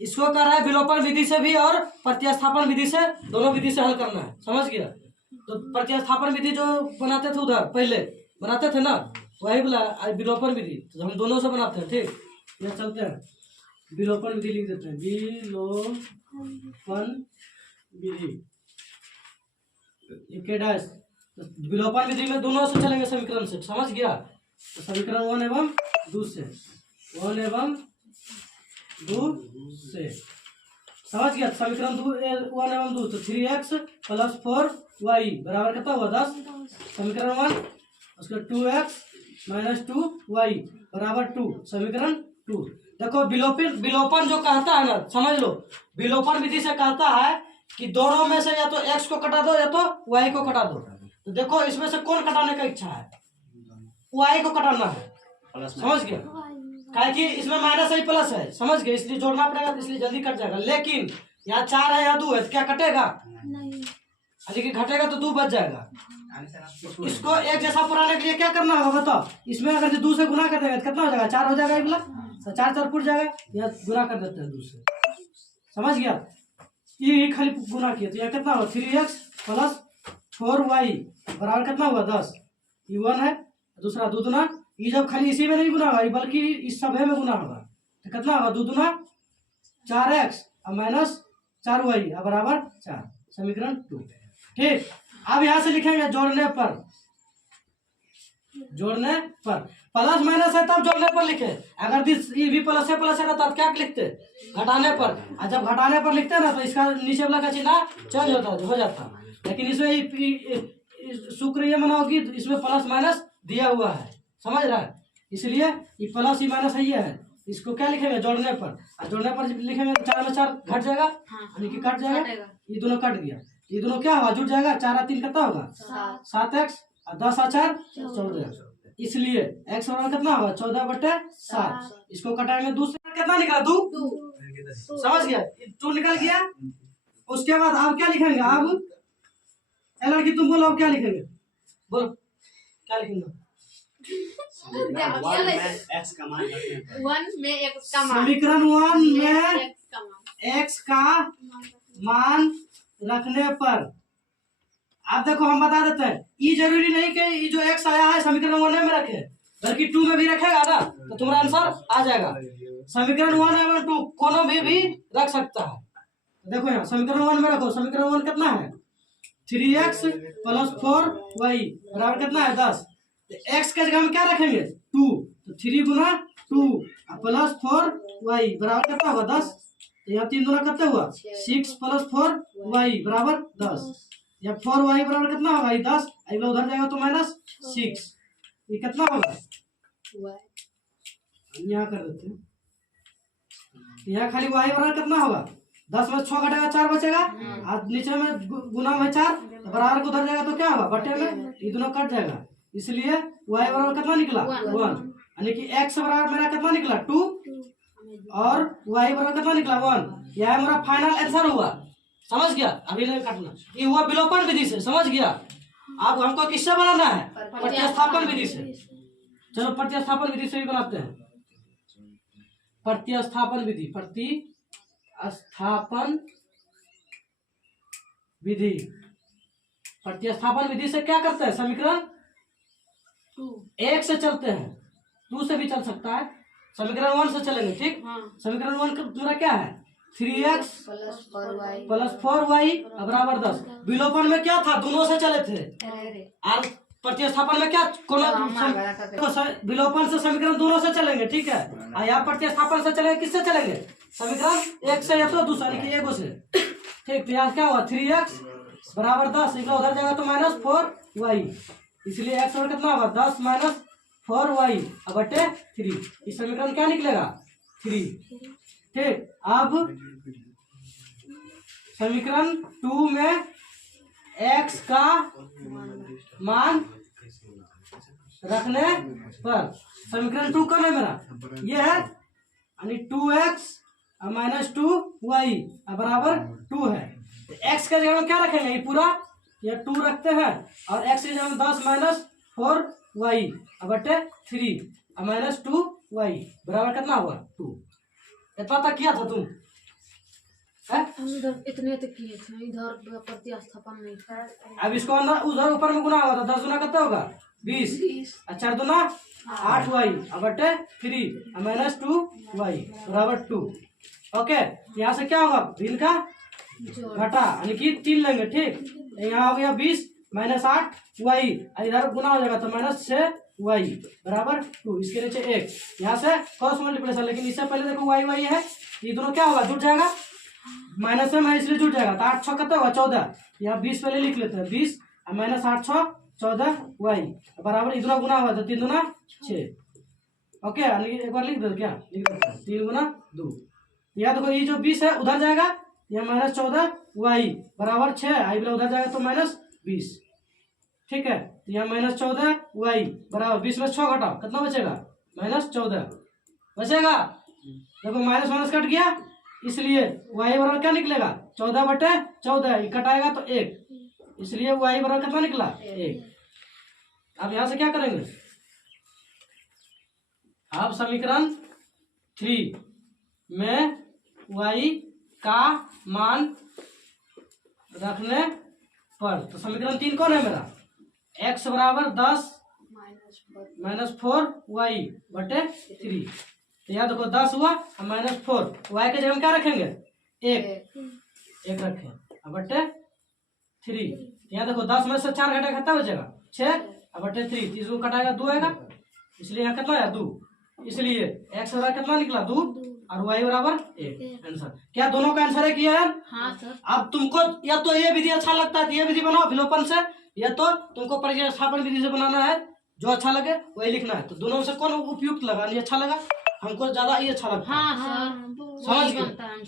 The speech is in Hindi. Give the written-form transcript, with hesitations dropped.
इसको कर रहा है विलोपन विधि से भी और प्रतिस्थापन विधि से, दोनों विधि से हल करना है, समझ गया। तो प्रतिस्थापन विधि जो बनाते थे उधर पहले बनाते थे ना, वही बोला विलोपन विधि, तो हम दोनों से बनाते हैं। ठीक, यहाँ चलते हैं, विलोपन विधि लिख देते हैं, विलोपन विधि के डैश। तो विलोपन विधि में दोनों से चलेंगे समीकरण से, समझ गया। तो समीकरण 1 एवं 2 से, 1 एवं 2 से, समझ गया। समीकरण 1 एवं 2, तो 3x + 4y बराबर कितना हुआ 10। समीकरण 1, उसका 2x - 2y बराबर 2, समीकरण 2। देखो विलोपन जो कहता है ना, समझ लो, विलोपन विधि से कहता है कि दोनों में से या तो x को कटा दो या तो y को कटा दो। तो देखो इसमें से कौन कटाने का इच्छा है, y को कटाना है, समझ गया। क्या कि इसमें माइनस है प्लस है, समझ गए, इसलिए जोड़ना पड़ेगा, इसलिए जल्दी कट जाएगा। लेकिन यहाँ 4 है या 2 है, तो क्या कटेगा नहीं, लेकिन घटेगा तो 2 बच जाएगा। इसको एक जैसा पुराने के लिए क्या करना होगा बताओ। इसमें अगर 2 से गुना कर देंगे तो कितना हो जाएगा, 4 हो जाएगा, एक तो 4 4 फुट जाएगा, या गुना कर देते हैं 2 से, समझ गया। ये खाली गुना किया तो यह कितना हुआ 3x + 4y बराबर कितना हुआ 10। ये 1 है, दूसरा 2 दूना, ये जब खाली इसी में नहीं गुना होगा बल्कि इस सब में गुना होगा, तो कितना होगा 2 दूना 4x - 4y बराबर 4, समीकरण 2। ठीक, अब यहाँ से लिखेंगे जोड़ने पर प्लस माइनस है तब जोड़ने पर लिखे। अगर ये भी प्लस है तब क्या लिखते, घटाने पर। और जब घटाने पर लिखते हैं ना तो इसका नीचे वाला का चिन्ह चेंज हो जाता। लेकिन इसमें शुक्र ये मनाओ कि इसमें प्लस माइनस दिया हुआ है, समझ रहा है, इसलिए ये प्लस ही माइनस है, ये है। इसको क्या लिखेंगे जोड़ने पर, और जोड़ने पर लिखेंगे 4 में 4 घट जाएगा, यानी कि कट जाएगा, ये दोनों कट गया, ये दोनों क्या होगा जुड़ जाएगा, 4 और 3 कितना होगा 7x, और 10 और 4 14, इसलिए x बराबर कितना होगा 14/7। इसको कटाएंगे, दूसरा कितना निकला 2, समझ गया, 2 निकल गया। उसके बाद आप क्या लिखेंगे, अब लड़की तुम बोलो अब क्या लिखेंगे, बोलो क्या लिखेंगे। समीकरण 1 में x का मान रखने पर, आप देखो हम बता देते हैं, ये जरूरी नहीं कि ये जो x आया है समीकरण 1 में रखे, बल्कि 2 में भी रखेगा ना तो तुम्हारा आंसर आ जाएगा। समीकरण 1 एवं 2 कोनो भी रख सकता है। देखो यहाँ समीकरण 1 में रखो, समीकरण 1 कितना है 3x + 4y बराबर कितना है 10। तो x के जगह में क्या रखेंगे 2, तो 3 गुना 2 + 4y बराबर कितना होगा 10। तो यहाँ 3 गुना कितना हुआ 6 + 4y बराबर 10, या 4y बराबर कितना होगा 10, अगला उधर जाएगा तो -6, ये कितना होगा यहाँ कर देते हैं, यहाँ खाली y बराबर कितना होगा 10 में 6 घटेगा 4 बचेगा, और नीचे में गुना में 4 बराबर को उधर जाएगा तो क्या होगा बटे में, ये दोनों कट जाएगा, इसलिए y बराबर कितना निकला 1, यानी कि x बराबर मेरा कितना निकला 2 और y बराबर कितना निकला 1। यह मेरा फाइनल आंसर हुआ, समझ गया। अभी नहीं काटना, ये हुआ विलोपन विधि से, समझ गया। अब हमको किससे बनाना है, प्रतिस्थापन विधि से। चलो प्रतिस्थापन विधि से भी बनाते हैं, प्रतिस्थापन विधि प्रतिस्थापन विधि से क्या करते हैं, समीकरण 1 से चलते हैं, 2 से भी चल सकता है, समीकरण 1 से चलेंगे। ठीक, समीकरण 1 का तुम्हारा क्या है 3x + 4y बराबर 10। विलोपन में क्या था, दोनों से चले थे, और प्रतिस्थापन में क्या विलोपन से समीकरण दोनों से चलेंगे, ठीक है। और यहाँ प्रतिस्थापन से चलेंगे, किससे चलेंगे समीकरण 1 से या तो दूसरा यानी कि 1 से। ठीक, तो यहाँ क्या हुआ 3x बराबर 10, उधर जाएगा तो -4y, इसलिए x बराबर कितना होगा 10 - 4y बटे 3, इस समीकरण क्या निकलेगा 3। ठीक, अब समीकरण 2 में x का मान रखने पर, समीकरण 2 कौन है मेरा, ये है, यानी 2x - 2y बराबर 2 है। तो x के जगह में क्या रखेंगे, ये पूरा ये 2 रखते हैं, और x की जगह में 10 - 4y बटे 3 - 2y बराबर कितना हुआ 2। इतना तक किया था तुम, है? हम इधर इतने तक किए थे, इधर प्रतिस्थापन नहीं था। अब इसको अंदर उधर ऊपर में गुना होगा तो 10 गुना कितना होगा 20 और 4 दूना 8 वाई अब बटे 3 माइनस 2 वाई बराबर 2। ओके, यहाँ से क्या होगा भिन्न का घटा यानी कि 3 लेंगे। ठीक, यहाँ हो गया 20 माइनस 8 वाई, इधर गुना हो जाएगा तो माइनस 6 वाई बराबर 2। इसके नीचे 1, यहाँ से क्रॉस मल्टीप्लिकेशन, लेकिन इससे पहले देखो वाई वाई है, ये दोनों क्या होगा जुट जाएगा, माइनस में है इसलिए जुट जाएगा। तो 8 6 कितना होगा 14, यहाँ 20 पहले लिख लेते हैं, 20 माइनस 8 6 14 वाई बराबर इतना गुना हुआ तो 3 दूना 6। ओके, एक बार लिख दो, क्या लिख देते हैं 3 गुना 2। यहाँ देखो ये जो 20 है उधर जाएगा, यहाँ माइनस 14 वाई बराबर 6, आई वाला उधर जाएगा तो माइनस 20। ठीक है, तो यहाँ माइनस 14 वाई बराबर 20 में 6 घटाओ कितना बचेगा माइनस 14 बचेगा। देखो माइनस माइनस कट गया, इसलिए वाई बराबर क्या निकलेगा 14 बटे 14, कटाएगा तो 1, इसलिए वाई बराबर कितना निकला 1। अब यहां से क्या करेंगे, अब समीकरण 3 में वाई का मान रखने पर, तो समीकरण 3 कौन है मेरा, x बराबर 10 माइनस 4 वाई बटे 3। तो यहाँ देखो 10 हुआ और माइनस 4, वाई के जगह हम क्या रखेंगे 1 रखें और बटे 3। यहाँ देखो 10 में से 4 घटा कितना बचेगा 6 और बटे 3, 30 को कटाएगा 2 आएगा, इसलिए यहाँ कितना है 2, इसलिए x बराबर कितना निकला 2 और y बराबर 1। आंसर क्या दोनों का आंसर है किया यार? हाँ सर। अब तुमको या तो ये विधि अच्छा लगता है तो ये विधि बनाओ विलोपन से, या तो तुमको प्रतिस्थापन विधि से बनाना है, जो अच्छा लगे वही लिखना है। तो दोनों में से कौन उपयुक्त लगा, नहीं अच्छा लगा, हमको ज्यादा ये अच्छा लगा। हाँ हाँ, समझ गए?